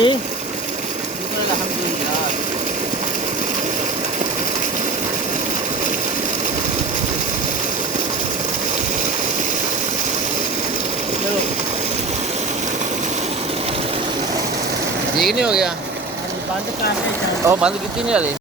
जी अल्हम्दुलिल्लाह। चलो ठीक नहीं हो गया? बंद कर रहे ਉਹ ਬੰਦ ਕੀਤੀ ਨਹੀਂ ਹਲੇ।